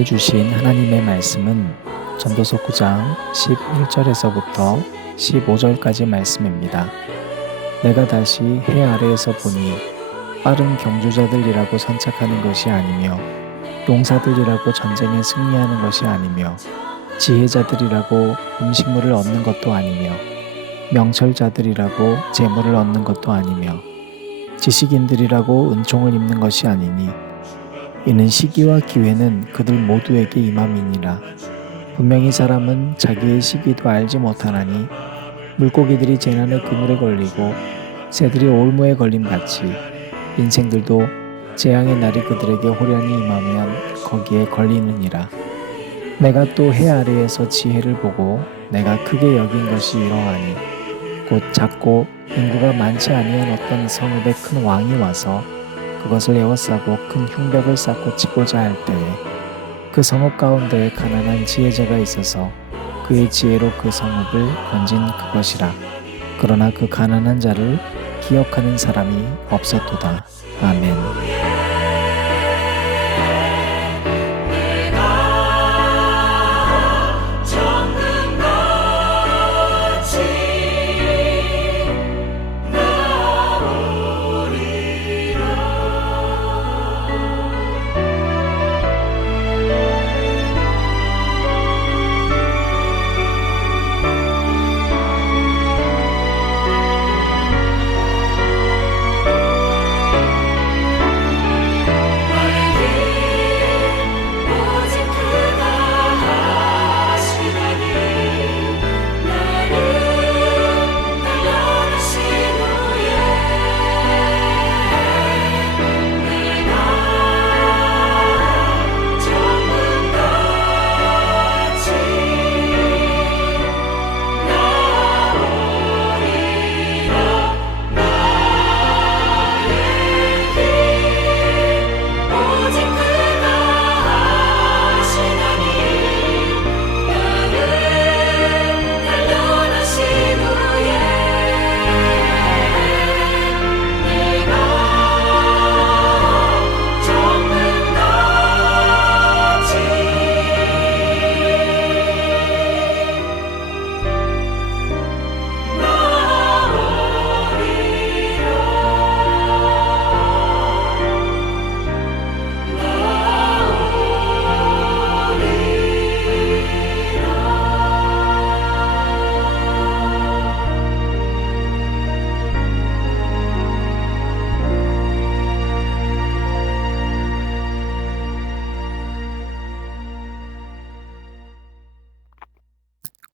오늘 주신 하나님의 말씀은 전도서 9장 11절에서부터 15절까지 말씀입니다. 내가 다시 해 아래에서 보니 빠른 경주자들이라고 선착하는 것이 아니며 용사들이라고 전쟁에 승리하는 것이 아니며 지혜자들이라고 음식물을 얻는 것도 아니며 명철자들이라고 재물을 얻는 것도 아니며 지식인들이라고 은총을 입는 것이 아니니 이는 시기와 기회는 그들 모두에게 임함이니라. 분명히 사람은 자기의 시기도 알지 못하나니 물고기들이 재난의 그물에 걸리고 새들이 올무에 걸림같이 인생들도 재앙의 날이 그들에게 호련히 임하면 거기에 걸리느니라. 내가 또 해 아래에서 지혜를 보고 내가 크게 여긴 것이 이러하니 곧 작고 인구가 많지 아니한 어떤 성읍에 큰 왕이 와서 그것을 에워싸고 큰 흉벽을 쌓고 치고자 할 때에 그 성읍 가운데에 가난한 지혜자가 있어서 그의 지혜로 그 성읍을 건진 그것이라. 그러나 그 가난한 자를 기억하는 사람이 없었도다. 아멘.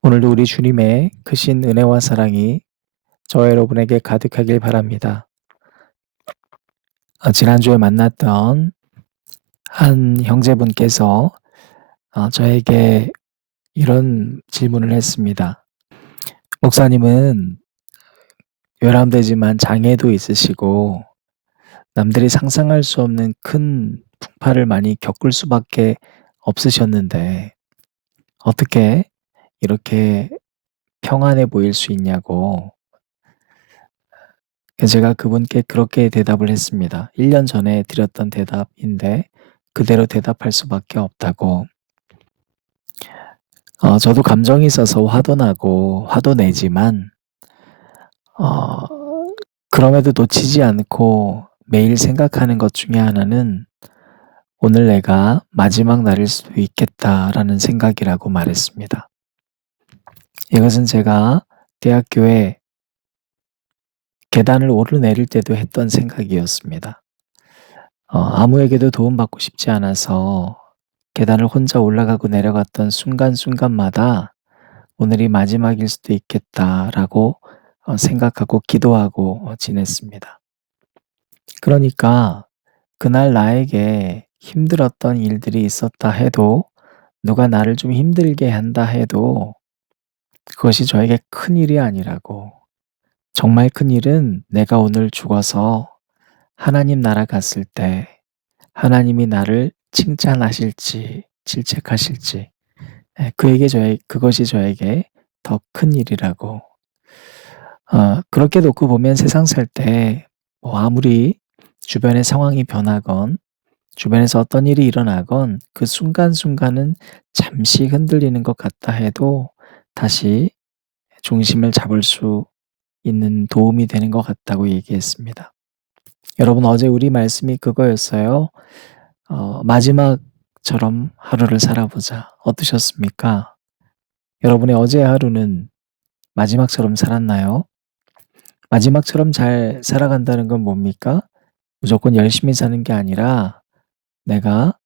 오늘도 우리 주님의 크신 은혜와 사랑이 저와 여러분에게 가득하길 바랍니다. 지난주에 만났던 한 형제분께서 저에게 이런 질문을 했습니다. 목사님은 외람되지만 장애도 있으시고 남들이 상상할 수 없는 큰 풍파를 많이 겪을 수밖에 없으셨는데 어떻게 이렇게 평안해 보일 수 있냐고. 제가 그분께 그렇게 대답을 했습니다. 1년 전에 드렸던 대답인데 그대로 대답할 수밖에 없다고. 저도 감정이 있어서 화도 나고 화도 내지만 그럼에도 놓치지 않고 매일 생각하는 것 중에 하나는 오늘 내가 마지막 날일 수도 있겠다라는 생각이라고 말했습니다. 이것은 제가 대학교에 계단을 오르내릴 때도 했던 생각이었습니다. 아무에게도 도움받고 싶지 않아서 계단을 혼자 올라가고 내려갔던 순간순간마다 오늘이 마지막일 수도 있겠다라고 생각하고 기도하고 지냈습니다. 그러니까 그날 나에게 힘들었던 일들이 있었다 해도 누가 나를 좀 힘들게 한다 해도 그것이 저에게 큰일이 아니라고. 정말 큰일은 내가 오늘 죽어서 하나님 나라 갔을 때 하나님이 나를 칭찬하실지 질책하실지 그것이 저에게 더 큰 일이라고. 그렇게 놓고 보면 세상 살 때 아무리 주변의 상황이 변하건 주변에서 어떤 일이 일어나건 그 순간순간은 잠시 흔들리는 것 같다 해도 다시 중심을 잡을 수 있는 도움이 되는 것 같다고 얘기했습니다. 여러분 어제 우리 말씀이 그거였어요. 마지막처럼 하루를 살아보자. 어떠셨습니까? 여러분의 어제 하루는 마지막처럼 살았나요? 마지막처럼 잘 살아간다는 건 뭡니까? 무조건 열심히 사는 게 아니라 내가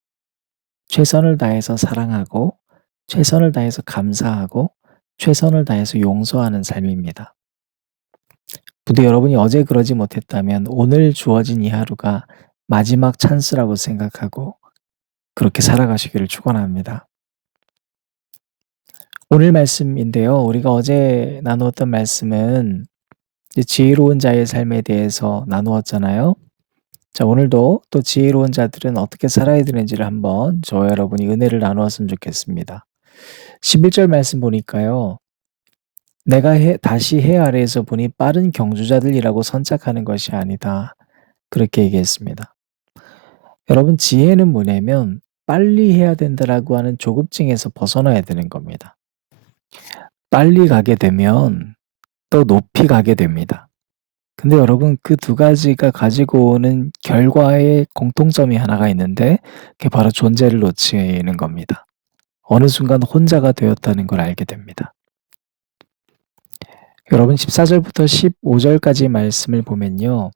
최선을 다해서 사랑하고 최선을 다해서 감사하고 최선을 다해서 용서하는 삶입니다. 부디 여러분이 어제 그러지 못했다면 오늘 주어진 이 하루가 마지막 찬스라고 생각하고 그렇게 살아가시기를 축원합니다. 오늘 말씀인데요. 우리가 어제 나누었던 말씀은 이제 지혜로운 자의 삶에 대해서 나누었잖아요. 자, 오늘도 또 지혜로운 자들은 어떻게 살아야 되는지를 한번 저와 여러분이 은혜를 나누었으면 좋겠습니다. 11절 말씀 보니까요. 내가 다시 해 아래에서 보니 빠른 경주자들이라고 선착하는 것이 아니다. 그렇게 얘기했습니다. 여러분 지혜는 뭐냐면 빨리 해야 된다라고 하는 조급증에서 벗어나야 되는 겁니다. 빨리 가게 되면 또 높이 가게 됩니다. 근데 여러분 그 두 가지가 가지고 오는 결과의 공통점이 하나가 있는데 그게 바로 존재를 놓치는 겁니다. 어느 순간 혼자가 되었다는 걸 알게 됩니다. 여러분 14절부터 15절까지 말씀을 보면요.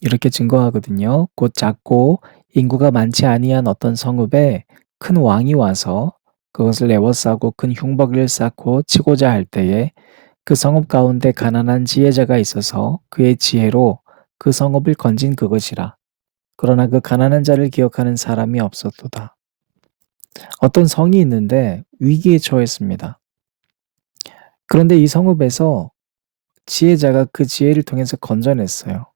이렇게 증거하거든요. 곧 작고 인구가 많지 아니한 어떤 성읍에 큰 왕이 와서 그것을 에워싸고 큰 흉벅이를 쌓고 치고자 할 때에 그 성읍 가운데 가난한 지혜자가 있어서 그의 지혜로 그 성읍을 건진 그것이라. 그러나 그 가난한 자를 기억하는 사람이 없었도다. 어떤 성이 있는데 위기에 처했습니다. 그런데 이 성읍에서 지혜자가 그 지혜를 통해서 건져냈어요.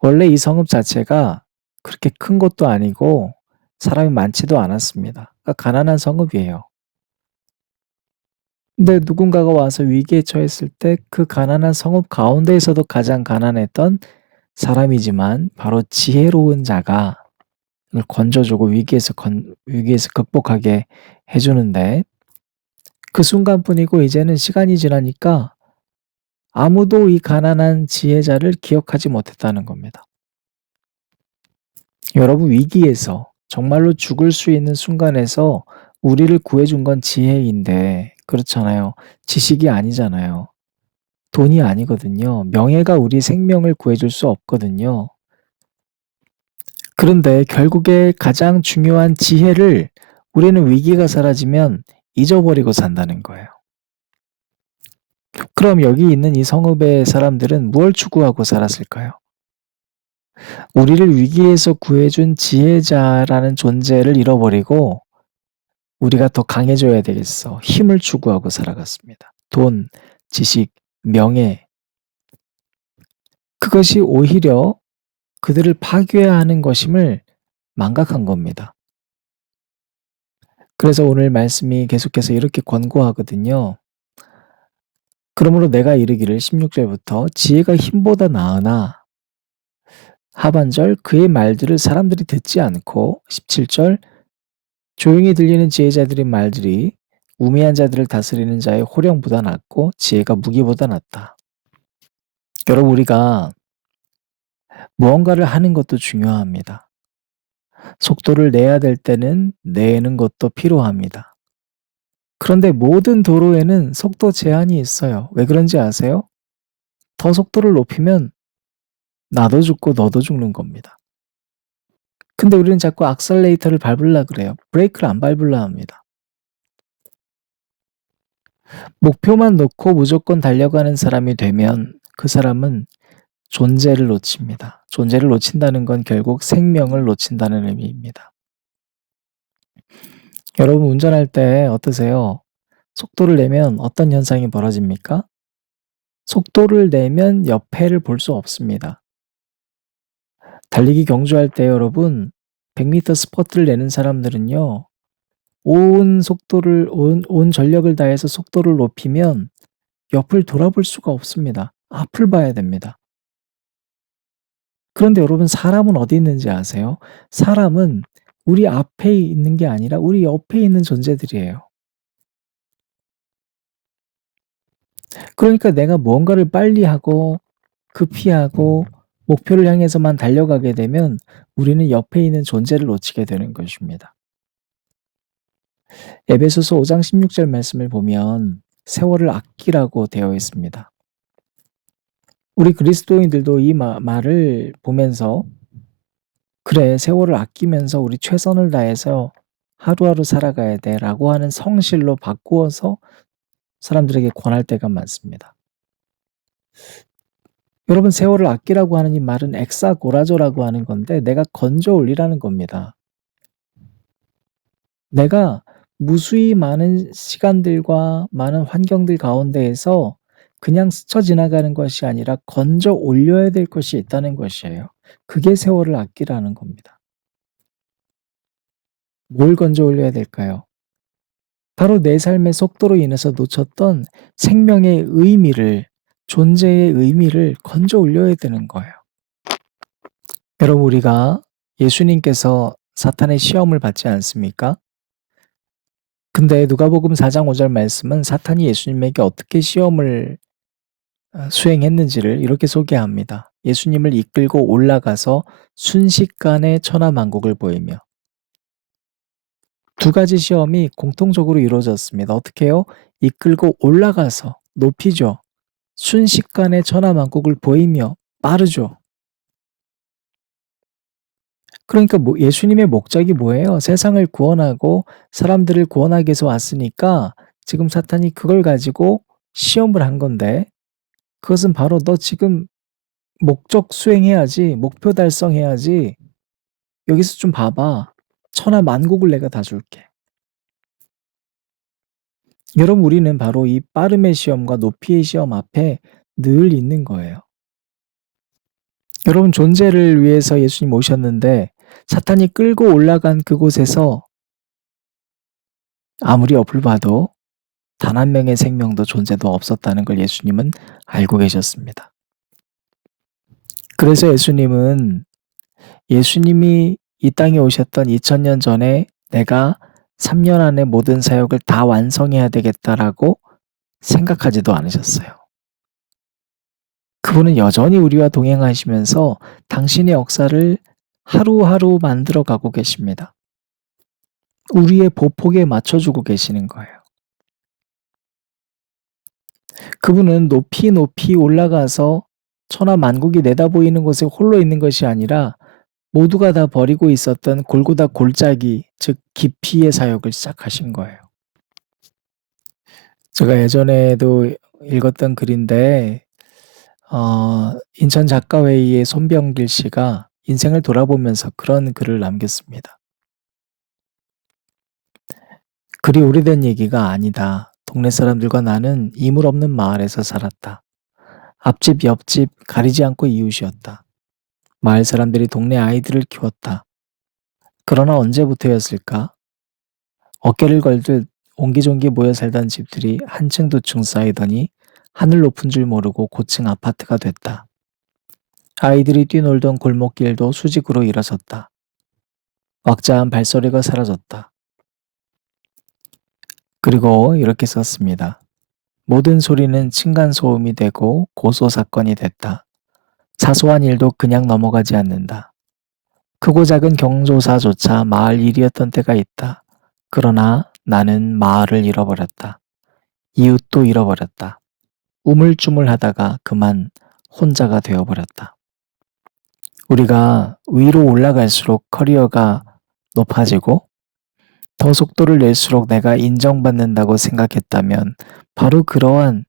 원래 이 성읍 자체가 그렇게 큰 것도 아니고 사람이 많지도 않았습니다. 그러니까 가난한 성읍이에요. 근데 누군가가 와서 위기에 처했을 때 그 가난한 성읍 가운데에서도 가장 가난했던 사람이지만 바로 지혜로운 자가 이걸 건져주고 위기에서 극복하게 해주는데 그 순간뿐이고 이제는 시간이 지나니까 아무도 이 가난한 지혜자를 기억하지 못했다는 겁니다. 여러분 위기에서 정말로 죽을 수 있는 순간에서 우리를 구해준 건 지혜인데 그렇잖아요. 지식이 아니잖아요. 돈이 아니거든요. 명예가 우리 생명을 구해줄 수 없거든요. 그런데 결국에 가장 중요한 지혜를 우리는 위기가 사라지면 잊어버리고 산다는 거예요. 그럼 여기 있는 이 성읍의 사람들은 무엇을 추구하고 살았을까요? 우리를 위기에서 구해준 지혜자라는 존재를 잃어버리고 우리가 더 강해져야 되겠어. 힘을 추구하고 살아갔습니다. 돈, 지식, 명예. 그것이 오히려 그들을 파괴하는 것임을 망각한 겁니다. 그래서 오늘 말씀이 계속해서 이렇게 권고하거든요. 그러므로 내가 이르기를 16절부터 지혜가 힘보다 나으나 하반절 그의 말들을 사람들이 듣지 않고 17절 조용히 들리는 지혜자들의 말들이 우매한 자들을 다스리는 자의 호령보다 낫고 지혜가 무기보다 낫다. 여러분 우리가 무언가를 하는 것도 중요합니다. 속도를 내야 될 때는 내는 것도 필요합니다. 그런데 모든 도로에는 속도 제한이 있어요. 왜 그런지 아세요? 더 속도를 높이면 나도 죽고 너도 죽는 겁니다. 근데 우리는 자꾸 악셀레이터를 밟으려 그래요. 브레이크를 안 밟으려 합니다. 목표만 놓고 무조건 달려가는 사람이 되면 그 사람은 존재를 놓칩니다. 존재를 놓친다는 건 결국 생명을 놓친다는 의미입니다. 여러분 운전할 때 어떠세요? 속도를 내면 어떤 현상이 벌어집니까? 속도를 내면 옆에를 볼 수 없습니다. 달리기 경주할 때 여러분 100m 스퍼트를 내는 사람들은요. 온 전력을 다해서 속도를 높이면 옆을 돌아볼 수가 없습니다. 앞을 봐야 됩니다. 그런데 여러분 사람은 어디 있는지 아세요? 사람은 우리 앞에 있는 게 아니라 우리 옆에 있는 존재들이에요. 그러니까 내가 뭔가를 빨리 하고 급히 하고 목표를 향해서만 달려가게 되면 우리는 옆에 있는 존재를 놓치게 되는 것입니다. 에베소서 5장 16절 말씀을 보면 세월을 아끼라고 되어 있습니다. 우리 그리스도인들도 이 말을 보면서 '그래 세월을 아끼면서 우리 최선을 다해서 하루하루 살아가야 돼.'라고 하는 성실로 바꾸어서 사람들에게 권할 때가 많습니다. 여러분 세월을 아끼라고 하는 이 말은 엑사고라조라고 하는 건데 내가 건져 올리라는 겁니다. 내가 무수히 많은 시간들과 많은 환경들 가운데에서 그냥 스쳐 지나가는 것이 아니라 건져 올려야 될 것이 있다는 것이에요. 그게 세월을 아끼라는 겁니다. 뭘 건져 올려야 될까요? 바로 내 삶의 속도로 인해서 놓쳤던 생명의 의미를, 존재의 의미를 건져 올려야 되는 거예요. 여러분 우리가 예수님께서 사탄의 시험을 받지 않습니까? 근데 누가복음 4장 5절 말씀은 사탄이 예수님에게 어떻게 시험을 수행했는지를 이렇게 소개합니다. 예수님을 이끌고 올라가서 순식간에 천하만국을 보이며 두 가지 시험이 공통적으로 이루어졌습니다. 어떻게요? 이끌고 올라가서 높이죠. 순식간에 천하만국을 보이며 빠르죠. 그러니까 뭐 예수님의 목적이 뭐예요? 세상을 구원하고 사람들을 구원하기 위해서 왔으니까 지금 사탄이 그걸 가지고 시험을 한 건데 그것은 바로 "너 지금 목적 수행해야지. 목표 달성해야지. 여기서 좀 봐봐. 천하 만국을 내가 다 줄게." 여러분 우리는 바로 이 빠름의 시험과 높이의 시험 앞에 늘 있는 거예요. 여러분 존재를 위해서 예수님 오셨는데 사탄이 끌고 올라간 그곳에서 아무리 옆을 봐도 단 한 명의 생명도 존재도 없었다는 걸 예수님은 알고 계셨습니다. 그래서 예수님이 이 땅에 오셨던 2000년 전에 '내가 3년 안에 모든 사역을 다 완성해야 되겠다.'라고 생각하지도 않으셨어요. 그분은 여전히 우리와 동행하시면서 당신의 역사를 하루하루 만들어 가고 계십니다. 우리의 보폭에 맞춰 주고 계시는 거예요. 그분은 높이 높이 올라가서 천하 만국이 내다보이는 곳에 홀로 있는 것이 아니라 모두가 다 버리고 있었던 골고다 골짜기 즉 깊이의 사역을 시작하신 거예요. 제가 예전에도 읽었던 글인데 인천 작가회의의 손병길 씨가 인생을 돌아보면서 그런 글을 남겼습니다. "그리 오래된 얘기가 아니다. 동네 사람들과 나는 이물 없는 마을에서 살았다. 앞집 옆집 가리지 않고 이웃이었다. 마을 사람들이 동네 아이들을 키웠다. 그러나 언제부터였을까? 어깨를 걸듯 옹기종기 모여 살던 집들이 한층 두 층 쌓이더니 하늘 높은 줄 모르고 고층 아파트가 됐다. 아이들이 뛰놀던 골목길도 수직으로 일어섰다. 왁자한 발소리가 사라졌다. 그리고 이렇게 썼습니다. 모든 소리는 층간소음이 되고 고소사건이 됐다. 사소한 일도 그냥 넘어가지 않는다. 크고 작은 경조사조차 마을 일이었던 때가 있다. 그러나 나는 마을을 잃어버렸다. 이웃도 잃어버렸다. 우물쭈물하다가 그만 혼자가 되어버렸다. 우리가 위로 올라갈수록 커리어가 높아지고 더 속도를 낼수록 내가 인정받는다고 생각했다면 바로 그러한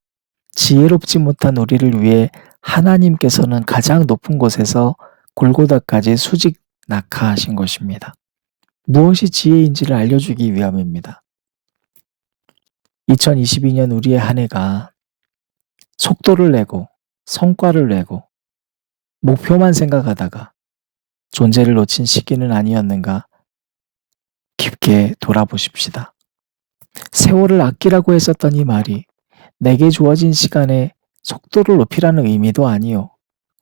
지혜롭지 못한 우리를 위해 하나님께서는 가장 높은 곳에서 골고다까지 수직 낙하하신 것입니다. 무엇이 지혜인지를 알려주기 위함입니다. 2022년 우리의 한 해가 속도를 내고 성과를 내고 목표만 생각하다가 존재를 놓친 시기는 아니었는가 깊게 돌아보십시다. 세월을 아끼라고 했었던 이 말이 내게 주어진 시간에 속도를 높이라는 의미도 아니요.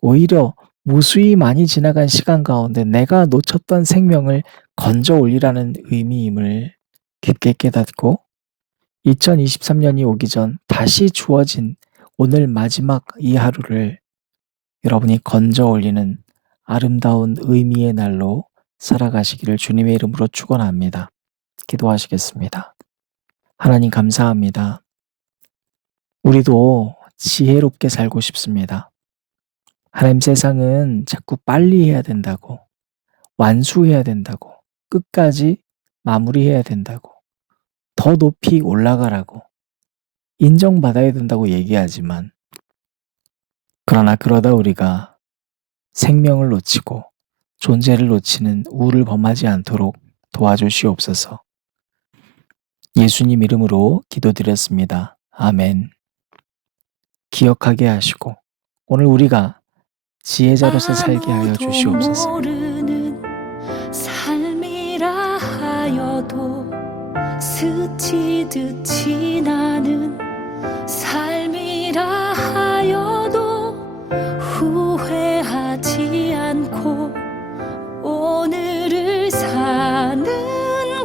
오히려 무수히 많이 지나간 시간 가운데 내가 놓쳤던 생명을 건져 올리라는 의미임을 깊게 깨닫고 2023년이 오기 전 다시 주어진 오늘 마지막 이 하루를 여러분이 건져 올리는 아름다운 의미의 날로 살아가시기를 주님의 이름으로 축원합니다. 기도하시겠습니다. 하나님 감사합니다. 우리도 지혜롭게 살고 싶습니다. 하나님, 세상은 자꾸 빨리 해야 된다고, 완수해야 된다고, 끝까지 마무리해야 된다고, 더 높이 올라가라고, 인정받아야 된다고 얘기하지만, 그러나 그러다 우리가 생명을 놓치고 존재를 놓치는 우를 범하지 않도록 도와주시옵소서. 예수님 이름으로 기도드렸습니다. 아멘. 기억하게 하시고 오늘 우리가 지혜자로서 살게 하여 주시옵소서. 모르는 삶이라 하여도 스치듯 지나는 삶이라 하여도 후회하지 않고 오늘을 사는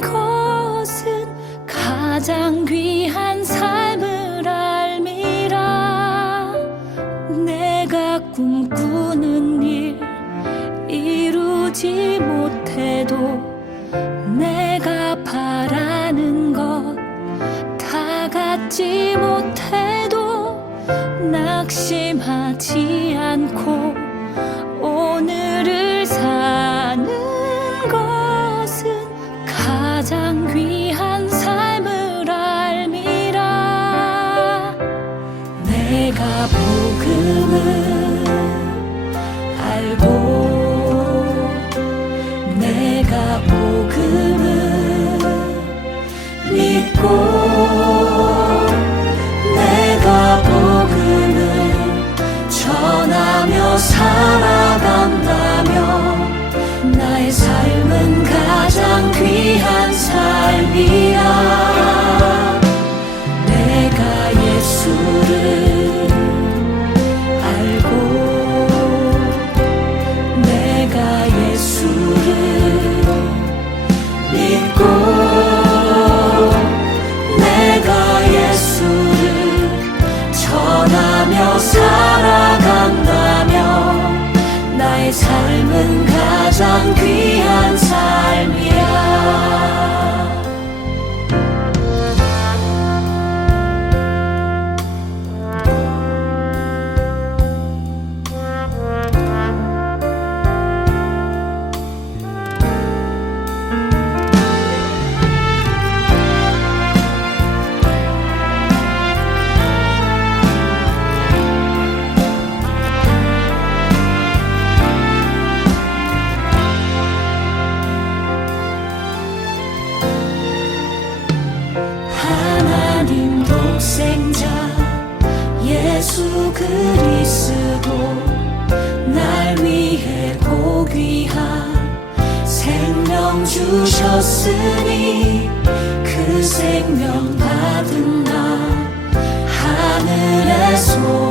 것은 가장 귀한 삶을 알미라. 내가 꿈꾸는 일 이루지 못해도 내가 바라는 것 다 갖지 못해도 낙심하지 않고 오늘을 사는 것은 가장 귀한 삶을 알미라. 내가 복음을 알고 내가 복음을 믿고 내가 복음을 전하며 살아간다면 나의 삶은 가장 귀한 삶이야. 내가 예수를 알고 내가 예수를 믿고 내가 예수를 전하며 살아간다면 나의 삶은 가장 귀한 삶이야. 하나님 독생자 예수 그리스도 날 위해 고귀한 생명 주셨으니 그 생명 받은 나 하늘의 소